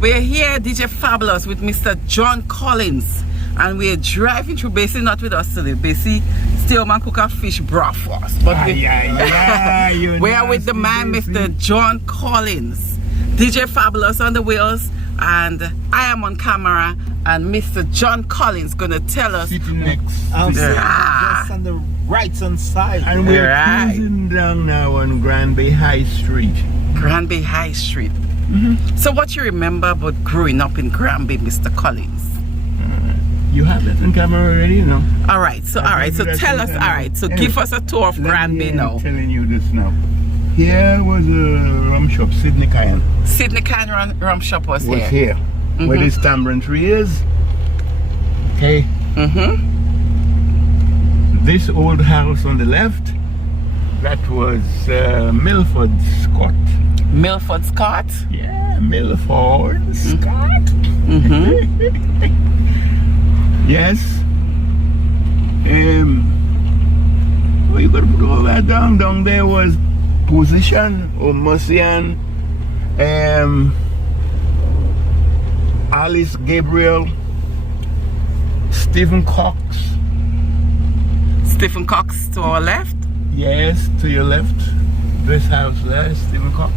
We're here, DJ Fabulous, with Mr. John Collins, and we're driving through. Basically, not with us today. Basically, stay home and cook a fish broth for us. But we are with the man, Mr. John Collins. DJ Fabulous on the wheels, and I am on camera, and Mr. John Collins gonna tell us. Sitting next. Just on the right hand side. And we're cruising down now on Granby High Street. Granby High Street. So what you remember about growing up in Granby, Mr. Collins? You have that on camera already, you know? Alright, so tell us, so give us a tour of Granby now. I'm telling you this now. Here was a rum shop, Sydney Cayenne. Sydney Cayenne rum shop was here. Where this tamarind tree is. Okay. This old house on the left, that was Milford Scott. Milford Scott? Yeah, Milford Scott. Yes. You got to put all that down. Down there was Position or Mercian, Alice Gabriel, Stephen Cox. Stephen Cox to our left? Yes, to your left. This house there is Stephen Cox.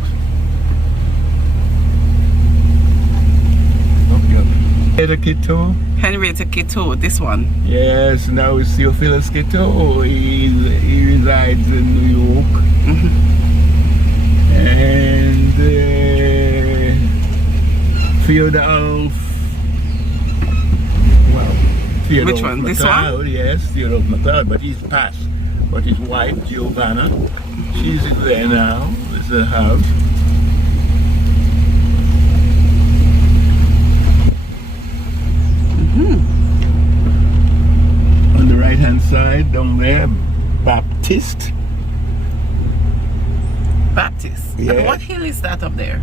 Henrietta Kito, this one. Yes, now it's Theophilus Kito. He resides in New York. And Theodore. Which one? McLeod, This one? Yes, Theodore McLeod, but he's passed. But his wife, Giovanna, she's in there now. It's a house. On the right hand side, down there, Baptist. Baptist. Yeah. And what hill is that up there?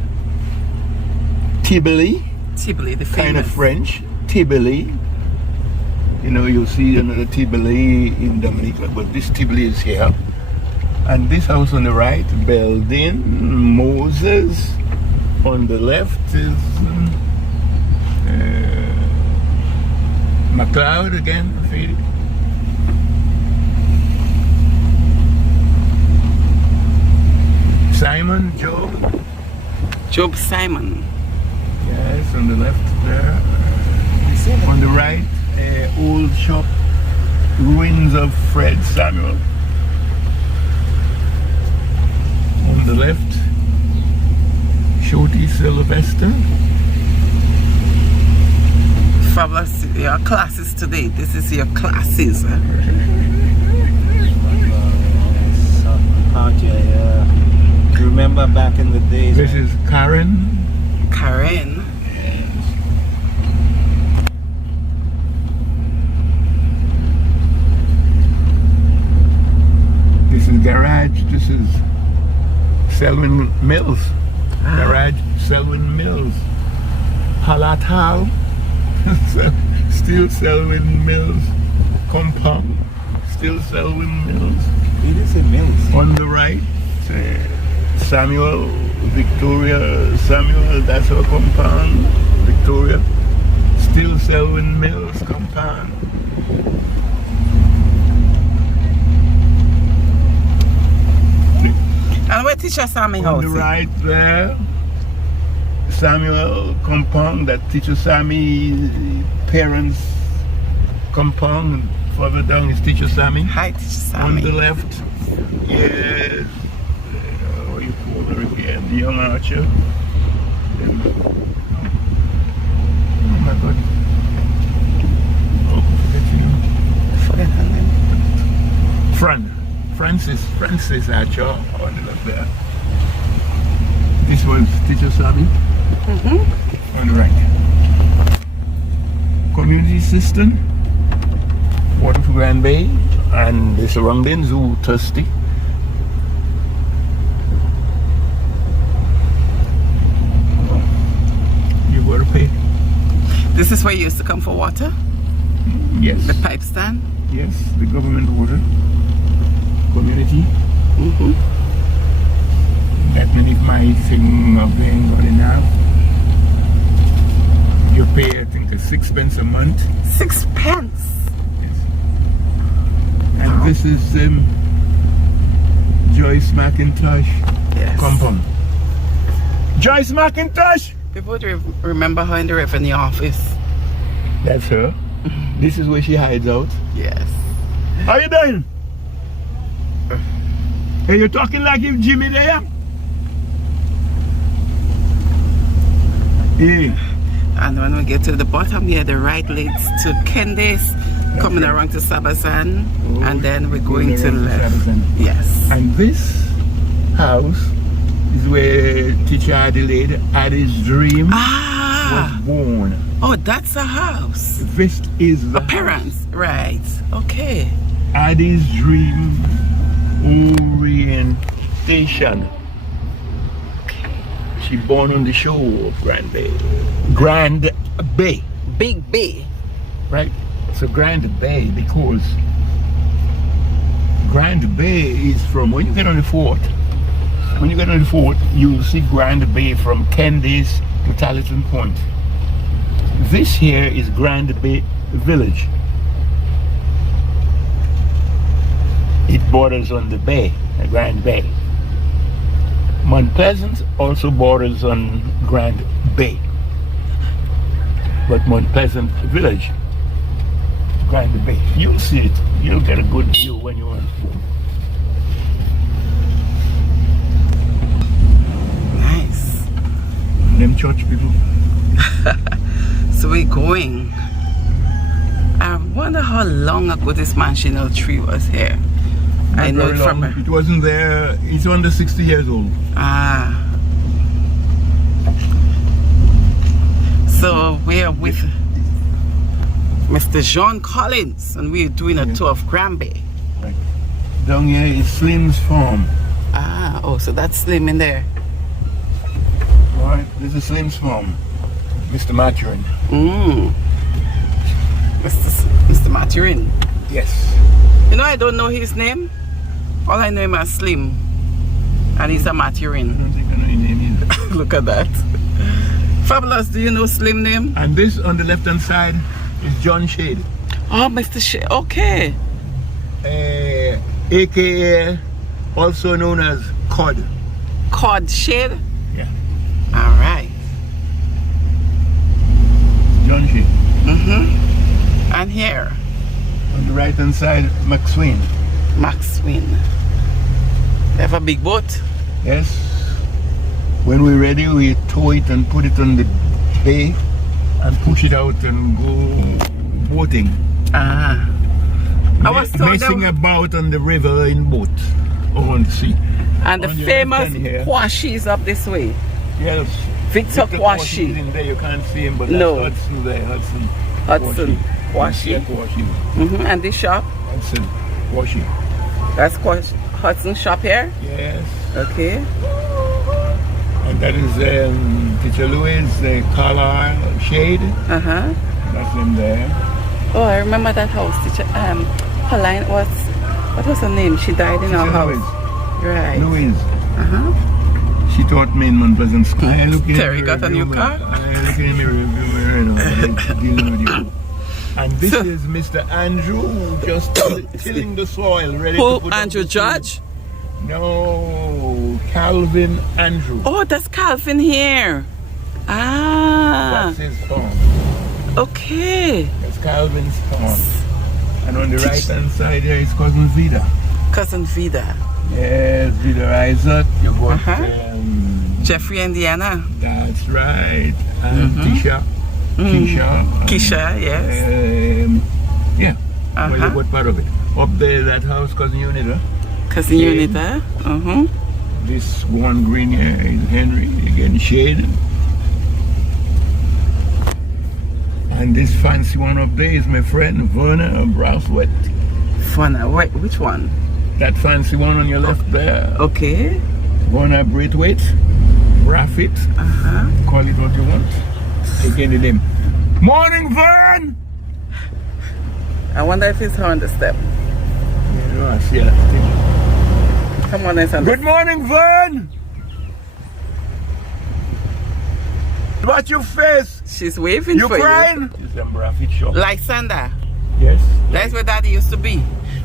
Tivoli. Tivoli, the famous. Kind of French. Tivoli. You know, you'll see another Tivoli in Dominica, but this Tivoli is here. And this house on the right, Beldin, Moses. On the left is McLeod again, Fade. Simon, Job Simon. Yes, on the left there. On the right, old shop, ruins of Fred Samuel. On the left, Shorty Sylvester. Fabulous. Your classes today. This is your classes. Remember back in the days. This is Karen. Karen. This is Garage. This is Selwyn Mills. Garage Selwyn Mills. Halatal. Still Selwyn Mills. Compound. Still Selwyn Mills. It is a Mills. On the right, Samuel, Victoria, Samuel, that's our compound. Victoria. Still Selwyn Mills compound. And where teacher Sammy house? On the right there, Samuel compound, that teacher Sammy parents compound. Further down is teacher Sammy. Hi, teacher Sammy. On the left, yes, what you call her again? The young archer. Oh my God. Oh, forget her name. Francis Archer on the left there. This one's teacher Sammy. On the right. Community assistant. Water for Granby and the surroundings, Zoo Thirsty. You gotta pay. This is where you used to come for water? Yes. The pipe stand? Yes, the government water. Community. That many my thing of being got enough. pay, I think, £6 a month. 6 pence. Yes. And this is Joyce McIntosh Yes. compound. Joyce McIntosh! People would remember her in the revenue office. That's her. This is where she hides out. Yes. How you doing? Hey, you talking like if Jimmy there? Yeah. And when we get to the bottom here, the right leads to Candace, coming around to Sabazan, and then we're going to left. Yes. And this house is where teacher Adelaide had his dream was born. Oh, that's a house. This is the Parents, right. Okay. Addie's dream orientation. She born on the shore of Granby. Grand Bay. Big Bay. Right? So Grand Bay because Grand Bay is from when you get on the fort. When you get on the fort, you'll see Grand Bay from Candace to Talleton Point. This here is Grand Bay Village. It borders on the bay, the Grand Bay. Mount Pleasant also borders on Grand Bay. But Mount Pleasant Village, Grand Bay. You'll see it. You'll get a good view when you're on the phone. Nice. Them church people. So we're going. I wonder how long ago this mansional tree was here. I know it from It wasn't there. It's under 60 years old. So we are with Mr. John Collins, and we're doing a tour of Granby. Right. Down here is Slim's farm. Oh, so that's Slim in there. Right, this is Slim's farm. Mr. Maturin. Mr. Maturin. Yes. You know, I don't know his name. All I know him as Slim. And he's a I Maturin. don't think I know your name either. Look at that. Fabulous, do you know Slim name? And this on the left hand side is John Shade. Oh, Mr. Shea. Okay. AKA also known as Cod. Cod Shade? Yeah. Alright. John Shade. And here, On the right hand side, McSween. Maxwin. They have a big boat. Yes. When we're ready, we tow it and put it on the bay and push it out and go boating. I was told Messing that, about on the river in boat or on the sea. and the on your famous left hand here. Kwashi is up this way. Yes. Victor Kwashi is Kwashi. in there. You can't see him, but that's No. Hudson there. Hudson Kwashi. Kwashi. And this shop, Hudson Kwashi. that's Hudson shop here. Yes. Okay. And that is Teacher Louis, the collar shade. Uh-huh. That's in there. Oh, I remember that house. Teacher, her line was, what was her name? She died in our Teacher house. Right. Louise. Uh-huh. She taught me in Mount Pleasant School. I look in Terry the got a review new mirror. car? I look in the review mirror, dealing with you. And this So- is Mr. Andrew just tilling the soil, ready to Who, put Andrew up the Judge? seed. No, Calvin Andrew. Oh, that's Calvin here. Ah, That's his farm. okay. That's Calvin's farm. And on the right hand side there is Cousin Vida. Cousin Vida. Yes, Vida Isaac. You got Jeffrey, Indiana. that's right. And Tisha. Keisha. Keisha, yes. Yeah. Well, you got part of it. Up there, that house, Cousin Unita. Cousin Unita. This one green here is Henry, again shade. And this fancy one up there is my friend Verna Brathwaite. Fun. Wait, which one? That fancy one on your left there, Okay. Verna Brathwaite, Brathwaite, call it what you want. Again the name. Morning, Vern! I wonder if it's her on the step. Yeah, I see that thing. Come on, it's on the Good morning, Vern! Watch your face! She's waving You for crying? It's a braffy shop. you. Lysander. Yes. That's where Daddy used to be.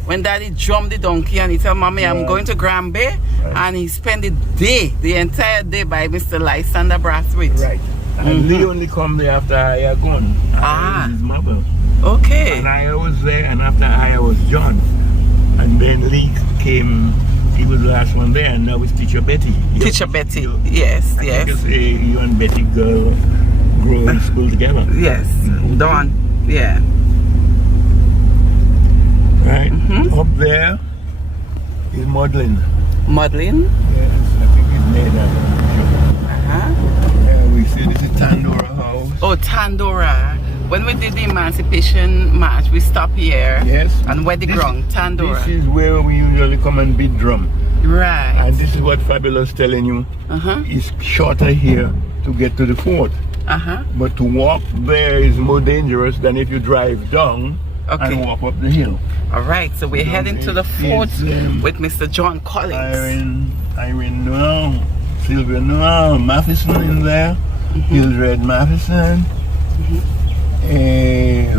When Daddy jumped the donkey and he told Mommy, I'm going to Granby, and he spent the entire day by Mr. Lysander Brathwaite. Right. And Lee only come there after I had gone. I was his mother. Okay. And I was there, and after I was John. And then Lee came, he was the last one there, and now it's Teacher Betty. Teacher Betty, yes, yes. I think you and Betty girl grow in school together. Yes, Dawn, yeah. Right, up there is modeling. Modeling? Yes, I think it's made that. Yeah, we see this is Tandora House. Oh, Tandora. When we did the Emancipation March, we stopped here. Yes. And where the ground, Tandora. This is where we usually come and beat drum. Right. And this is what Fabulous telling you. It's shorter here to get to the fort. But to walk there is more dangerous than if you drive down and walk up the hill. All right, so we're heading to the fort with Mr. John Collins. Irene Noel, Sylvia Noel, Matheson in there, Hildred Matheson,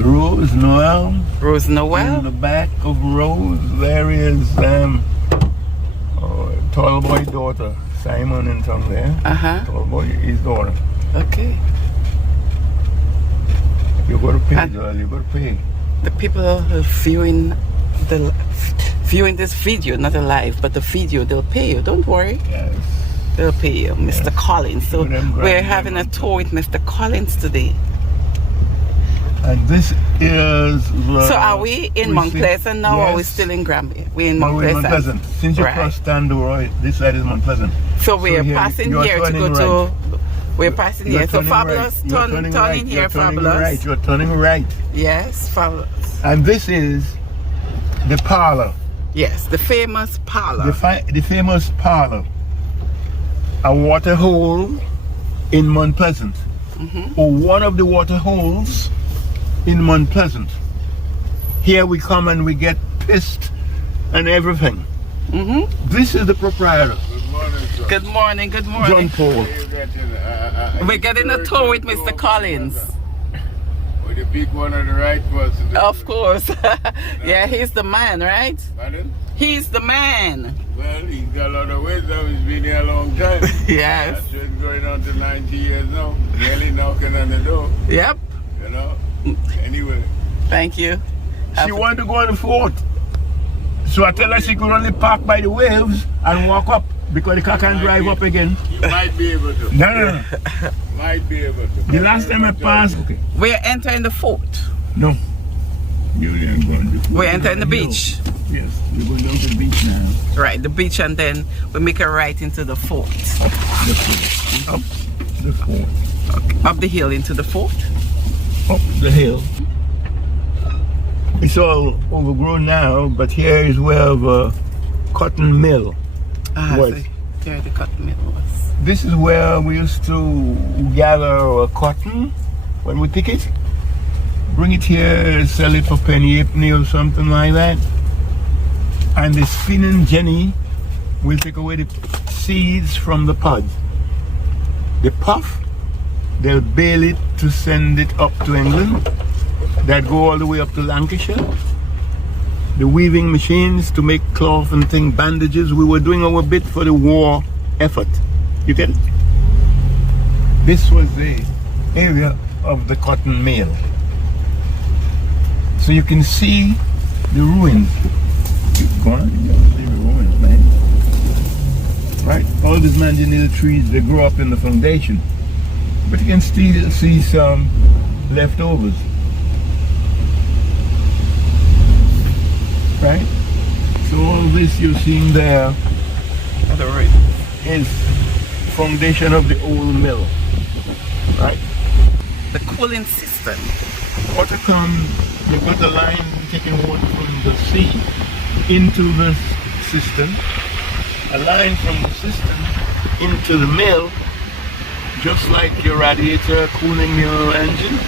Rose Noel. Rose Noel? In the back of Rose, there is Tall Boy daughter, Simon and Tom there. Tall Boy, his daughter. Okay. You got to pay, girl, you got to pay. The people who are viewing this video, not a live, but the video, they'll pay you. Don't worry. Yes. They'll pay you, Mr. Collins. So we're having a tour with Mr. Collins today. And this is. So are we in Mount Pleasant now, or are we still in Granby? We're in Mount Pleasant. Since you cross Tandora, this side is Mount Pleasant. So we're passing here to go to. We're passing here. So Fabulous, turning here, Fabulous. You're turning right. Yes, Fabulous. And this is the parlor. Yes, the famous parlor. The famous parlor. A water hole in Mount Pleasant. Or one of the water holes in Mount Pleasant. Here we come and we get pissed and everything. This is the proprietor. Good morning, sir. Good morning, good morning. John Paul. We're getting a tour with Mr. Collins. Would you pick one of the right person? Of course. Yeah, he's the man, right? Pardon? He's the man. Well, he's got a lot of wisdom. He's been here a long time. Yes. That's been going on to 90 years now. Nearly knocking on the door. Yep. You know? Anyway. Thank you. She wanted to go on the fort. So I tell her she could only park by the waves and walk up because the car can't drive up again. You might be able to. No. Might be able to. The last time I passed. Okay. We're entering the fort. No. You're going to the fort. We're entering the beach. Yes, we're going down to the beach now. Right, the beach, and then we make a right into the fort. The fort. Up the fort. Okay. Up the hill into the fort. Up the hill. It's all overgrown now, but here is where the cotton mill was. So there the cotton mill was. This is where we used to gather our cotton when we pick it, bring it here, sell it for penny halfpenny or something like that. And the spinning jenny will take away the seeds from the pods. The puff, they'll bale it to send it up to England. That go all the way up to Lancashire. The weaving machines to make cloth and thing, bandages. We were doing our bit for the war effort. You get it? This was the area of the cotton mill. So you can see the ruins. You've gone, you can see the ruins, man. Right? All these manganill trees, they grow up in the foundation. But you can still see some leftovers. Right? So all this you're seeing there is foundation of the old mill. Right? The cooling system. Water comes, you've got the line taking water from the sea into this system, a line from the system into the mill, just like your radiator cooling your engine.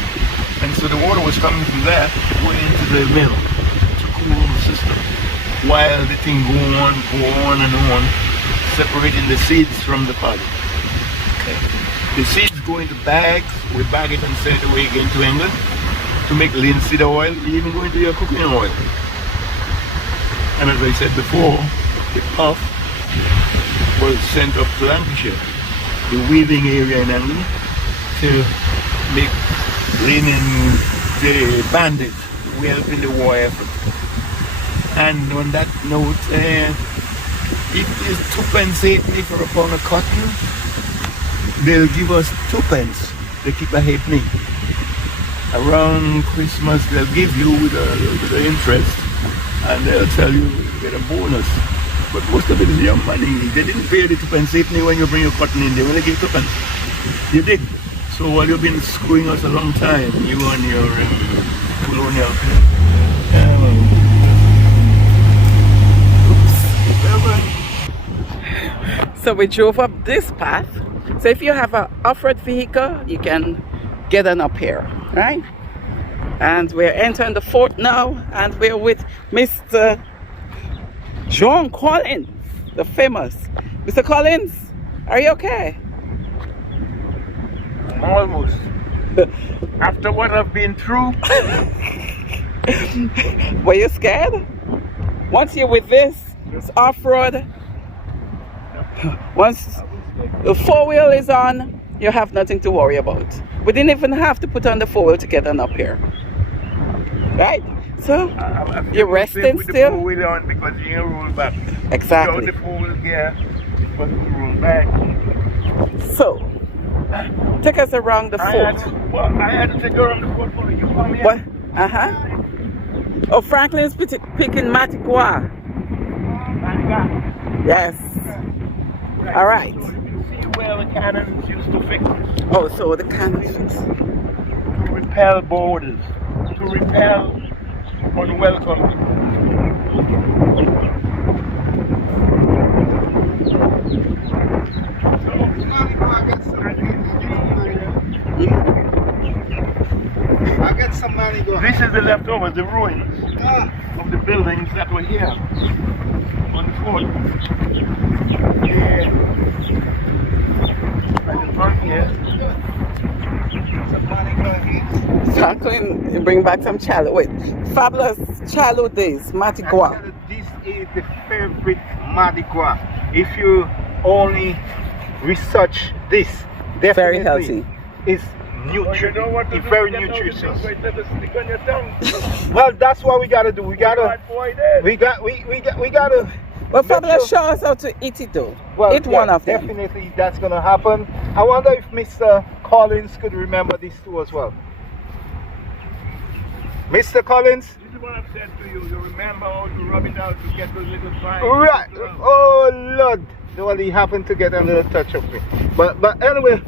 And so the water was coming from there, going into the mill to cool the system, while the thing go on and on, separating the seeds from the pod. Okay. The seeds go into bags, we bag it and send it away again to England to make linseed oil, even go into your cooking oil. And as I said before, the puff was sent up to Lancashire, the weaving area in England, to make linen, the bandit, we help in the war effort. And on that note, it is 2p halfpenny for a pound of cotton. They'll give us 2p to keep a halfpenny. Around Christmas, they'll give you with a little bit of interest, and they'll tell you get a bonus. But most of it is your money. They didn't pay the 2p halfpenny when you bring your cotton in. They only give 2p. You did. So while you've been screwing us a long time, you and your colonial. So we drove up this path. So if you have an off-road vehicle, you can get on up here, right? And we're entering the fort now, and we're with Mr. John Collins, the famous. Mr. Collins, are you okay? Almost. After what I've been through. Were you scared? Once you're with this, it's off-road. Once the four-wheel is on, you have nothing to worry about. We didn't even have to put on the four-wheel to get on up here. Right? So, you're resting still? The four-wheel on because you ain't roll back. Exactly. Without the four-wheel gear, it's supposed to roll back. So, take us around the fort. I had to take you around the fort for you. Come here. What? Oh, Franklin's picking Matigua. Yes. All right. So you can see where the cannons used to fix. Oh, so the cannons. To repel borders. To repel unwelcome. I got some money going. This is the leftovers, the ruins of the buildings that were here on the fort. Yeah. And the front here. Some money going. Franklin, you bring back some childhood. Wait, fabulous childhood days, Matigua. This is the favorite Mardi Gras. If you only research this, definitely Very healthy. It's You know what it's very nutritious. Stick on your tongue. Well, that's what we gotta do. We gotta. We gotta. Well, make fabulous, sure- show us how to eat it though. Well, eat one of them. Definitely, that's gonna happen. I wonder if Mr. Collins could remember this too as well. Mr. Collins. This is what I've said to you. You remember how to rub it out to get those little fines. Right. Oh Lord. Well, he happened to get a little touch of me. But anyway,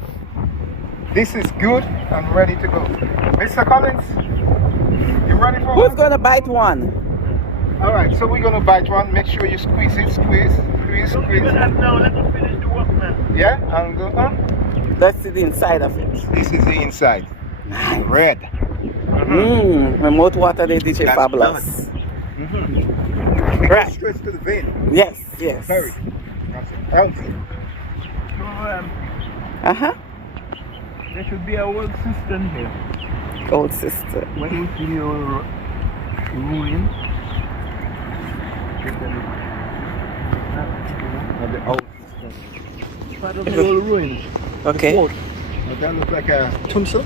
this is good. I'm ready to go. Mr. Collins, you ready for Who's one? gonna bite one? All right. So we're gonna bite one. Make sure you squeeze it. Squeeze. Now let us finish the work, man. Yeah. And go on. Let's see the inside of it. This is the inside. Nice. Red. Remote water they DJ That's fabulous. It Right. goes straight to the vein. Yes, yes. Very. That's healthy. So, there should be a whole system here. Old sister. When you see your ruin, The old system. part of the old ruins. Okay. Fort. That looks like a tumsel.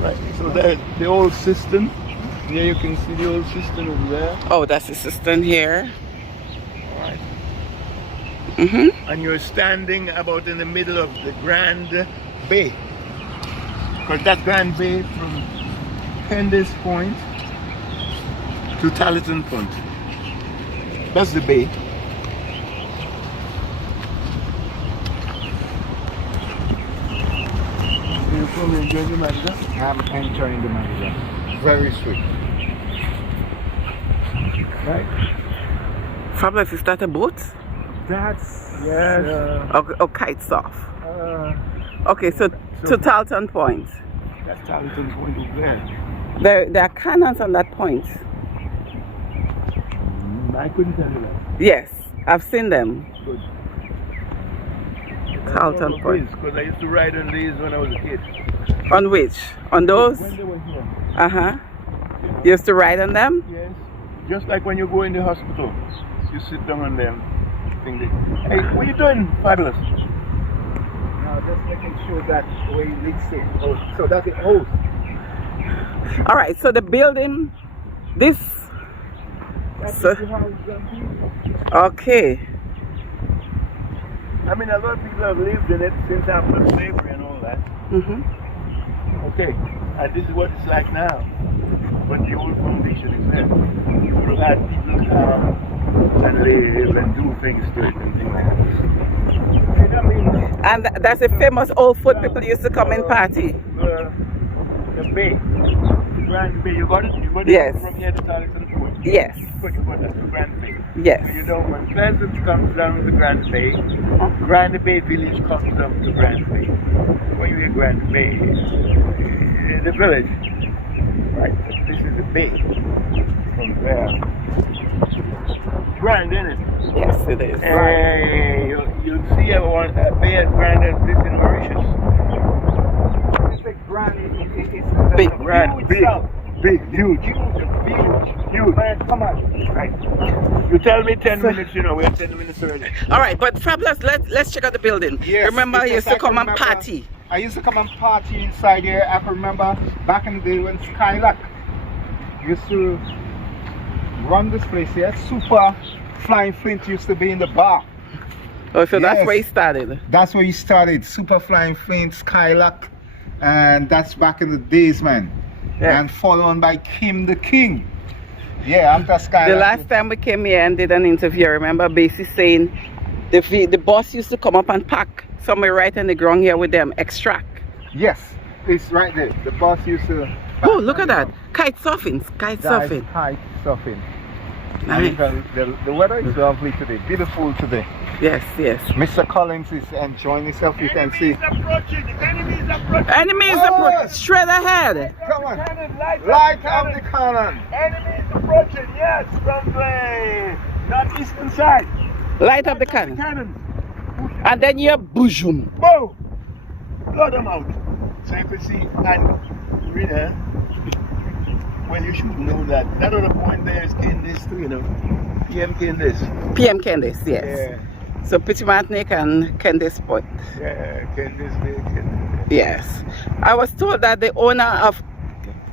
Right. So that the old cistern. Here you can see the old cistern over there. Oh, that's the cistern here. Alright. Mm-hmm. And you're standing about in the middle of the Grand Bay. Because that Grand Bay from Pendes Point to Talenton Point. That's the bay. You come and join the manager? I'm entering the manager. Very sweet. Right? Fabulous, is that a boat? That's yes. Or kites off? Okay, so to Talton Point. That's Talenton Point over there. There are cannons on that point. I couldn't tell you that. Yes, I've seen them. Good. Carlton Point. Because I used to ride on these when I was a kid. On which? On those? When they were here. Uh-huh. You used to ride on them? Yes. Just like when you go in the hospital, you sit down on them. Hey, what are you doing, Fabulous? Now, just making sure that way it leads in. So that's the house. All right, so the building, this. So, okay. I mean, a lot of people have lived in it since after slavery and all that. Okay, and this is what it's like now. But the old foundation is there. So that people come and live and do things to it and things like that. You know what I mean? And that's a famous old foot people used to come in party. The bay. The Grand Bay. You got it? You got it Yes. from here to Carriacou to the port? Yes. But you got that, the Grand Bay. Yes. So you know, when Pleasant comes down to Grand Bay, Grand Bay Village comes down to Grand Bay. When you hear Grand Bay, the village, right? This is the bay. From there. Grand, isn't it? Yes, it is. Hey, you'll see a bay as grand as this in Mauritius. It's a grand, it's Big. Grand, big, big, huge. Huge. Man, come on. Right. You tell me 10 minutes, you know, we're 10 minutes already. All right, but Fabulous, let's check out the building. Yes, remember, you because used to I come and remember- party. I used to come and party inside here. I can remember back in the day when Skylark used to run this place here. Super Flying Flint used to be in the bar. Oh, so that's Yes. where he started. That's where he started. Super Flying Flint, Skylark. And that's back in the days, man. Yeah. And followed by Kim the King. Yeah, after Skylark. The last time we came here and did an interview, I remember Basie saying the boss used to come up and pack somewhere right on the ground here with them, extract. Yes, it's right there. The boss used to. Oh, look at that. Kite surfing. Kite That is surfing. kite surfing. Nice. And the weather is lovely today, beautiful today. Yes, yes. Mr. Collins is enjoying himself, you can see. Approaching, the enemy is approaching. Enemies Oh! straight ahead. Come on, Light light up the cannon. Enemy is approaching, yes, from the northeastern side. Light up the cannon. Cannon. And then you boom. Boom! Blow them out. So you can see, and reader, well, you should know that that other point there is Candice too, you know. PM Candice. PM Candice, yes. Yeah, So Petit Martinique and Candice Point. yeah, Candice there, Candice. Yes. I was told that the owner of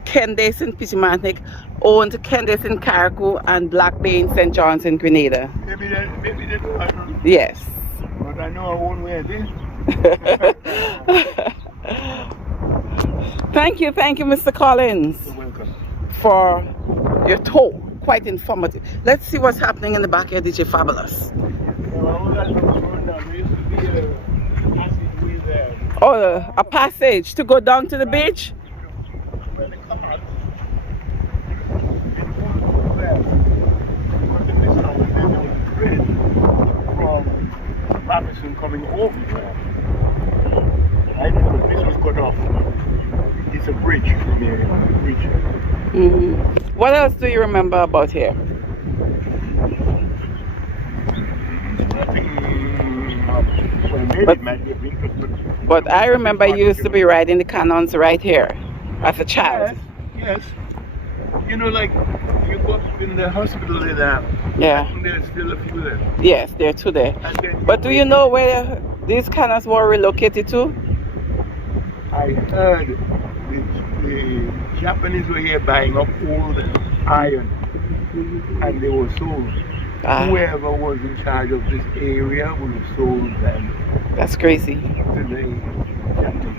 Candice in Petit Martinique owned Candice in Carriacou and Black Bay in St. John's in Grenada. Maybe they do, I don't know. Yes. But I know I won't wear this. Thank you, Mr. Collins, You're welcome. for your tour. Quite informative. Let's see what's happening in the back here, DJ Fabulous. Well, all that was going down. There used to be a passageway there. Oh, a passage to go down to the beach? Where they come out. It won't go there. Because in this house, there was a bridge from Robinson coming over there. I know this was cut off. It's a bridge from here. A bridge. What else do you remember about here? Nothing. Well, maybe But- it might be of interest, But I remember you used to be riding the cannons right here as a child. Yes, yes. You know, like you go up in the hospital in Yeah. there's still a few there. Yes, there too there. And then But do you know where these cannons were relocated to? I heard the Japanese were here buying up old iron, and they were sold. Ah, Whoever was in charge of this area would have sold them that's crazy. to the Japanese.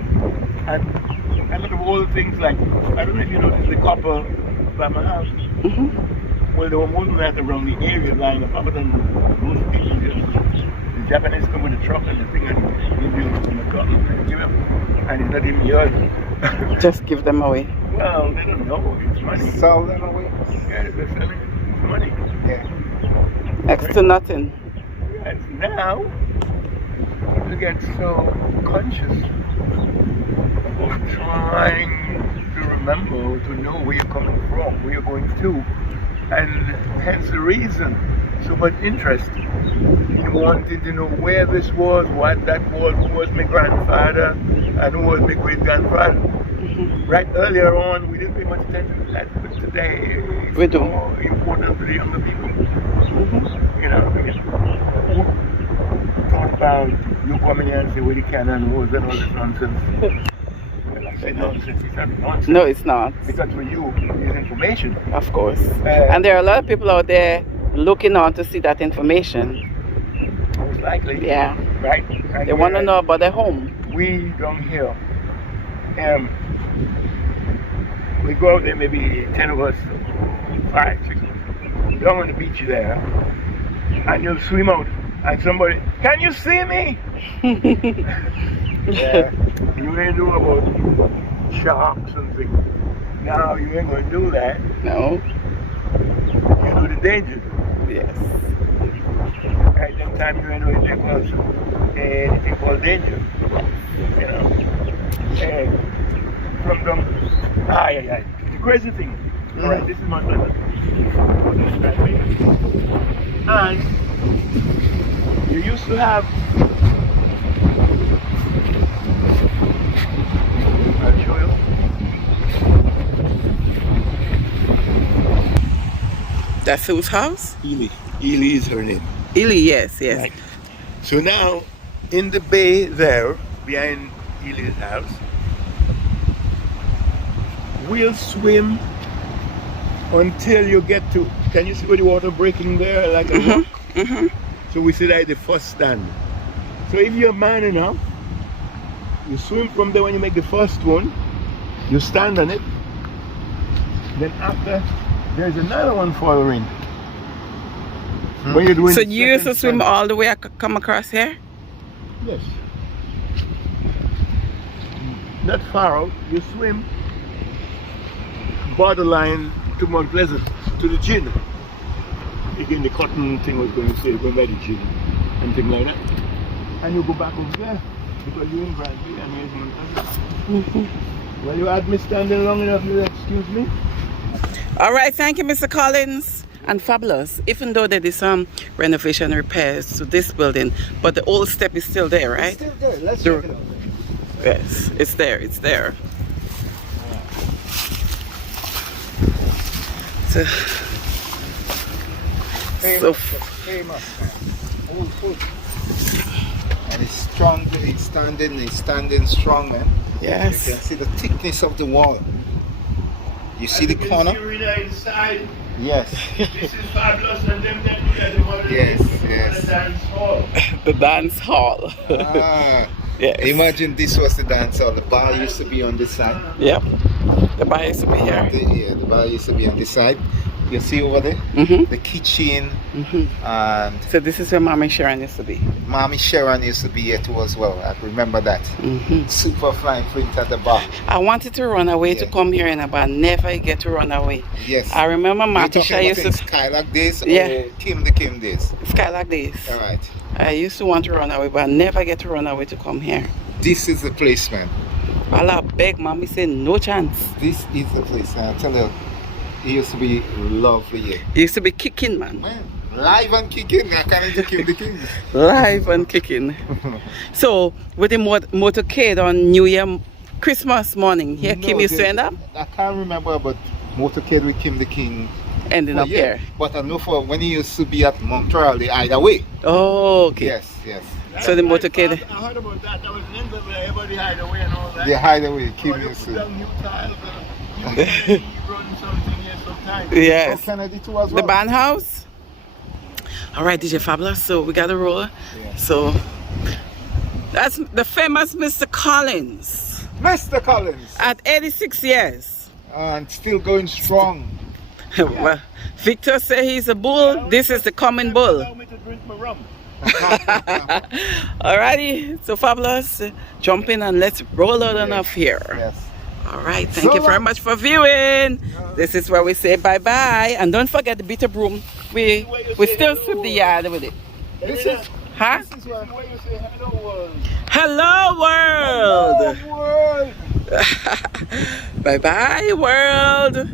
And a lot of old things like, I don't know if you noticed the copper by my house. Well, they were moving that around the area, lying up, other than most people just. The Japanese come with a truck and the thing and give you in the car, give them, and it's not even yours. Just give them away. Well, they don't know, it's money. Sell them away. Yeah, they're selling it, it's money. Yeah. Next to nothing. And now, people get so conscious of trying to remember, to know where you're coming from, where you're going to, and hence the reason so much interest. He wanted to know where this was, what that was, who was my grandfather, and who was my great-grandfather. Right earlier on, we didn't pay much attention to that, but today it's more important to the younger people. You know, who talk about you coming here and say, well, you can and who's and all this nonsense. Well, I say nonsense, it's not nonsense. No, it's not. Because for you, it's information. Of course. And there are a lot of people out there looking on to see that information. Most likely. Yeah. Right? They want to know about their home. We down here, we go out there, maybe 10 of us, 5, 6 of us, down on the beach there, and you'll swim out, and somebody, can you see me? Yeah, you ain't know about sharks and things. Now you ain't going to do that. No. You know the danger. Yes. At that time you ain't know anything else, anything called danger. You know. And from them, the crazy thing. Alright, this is my brother. And you used to have, I'll show you. That's whose house? Ely. Ely is her name. Ely, yes, yes. Right. So now, in the bay there, behind Ely's house, we'll swim until you get to, can you see where the water breaking there like a rock? So we say that the first stand. So if you're man enough, you swim from there when you make the first one, you stand on it, then after there's another one following. When you're doing so you used to swim all the way come across here? Yes. Not far out, you swim borderline to Mount Pleasant, to the gin. Again, the cotton thing was going to say, going by the gin and things like that. And you go back over there because you're in Granby and here's Mount Pleasant. Well, you had me standing long enough, you'll excuse me. All right, thank you, Mr. Collins. And fabulous, even though there is some renovation repairs to this building, but the old step is still there, right? It's still there. Let's check it out. Yes, it's there, it's there. Famous. Old food. And it's strong, it's standing strong, man. Yes. You can see the thickness of the wall. You see the corner? Inside. Yes. This is fabulous, and then Yes, yes. The dance hall. The dance hall. Ah, yes. imagine this was the dance hall. The bar used to be on this side. Yep. The bar used to be here. The bar used to be on this side. You see over there? The kitchen. And So this is where Mommy Sharon used to be. Mommy Sharon used to be here too as well. I remember that. Super flying print at the bar. I wanted to run away to Yeah. come here, but never get to run away. Yes. I remember Matisha used to Skylark days Yeah. or Kim days. Skylark days. Alright. I used to want to run away, but I never get to run away to come here. This is the place, man. I beg Mommy say no chance. This is the place. And I tell you, it used to be lovely here. It used to be kicking, man. Man, live and kicking. I can't even Kim the King. Live and kicking. So with the motorcade on New Year, Christmas morning, here Kim used to end up? I can't remember, but motorcade with Kim the King. Ending up here. But I know for when he used to be at Montreal, the either way. Oh, okay. Yes. So the motorcade. I heard about that. That was an incident where everybody hide away and all that. The hideaway, Kim Or you used put to. down new tiles. You run something here sometimes. Yes. Kennedy too as The well. band house. All right, DJ Fabulous. So we got to roll. Yeah. So that's the famous Mr. Collins Mr. Collins. at 86 years. And still going strong. Well, Victor say he's a bull. This is the common bull. Allow me to drink my rum. Alrighty, so Fabulous, jump in and let's roll out enough here. Yes. All right, thank you very much for viewing. This is where we say bye-bye. And don't forget the bitter broom. We still sweep the yard with it. This is Huh? this is where you say hello world. Hello, world. world. Bye-bye, world.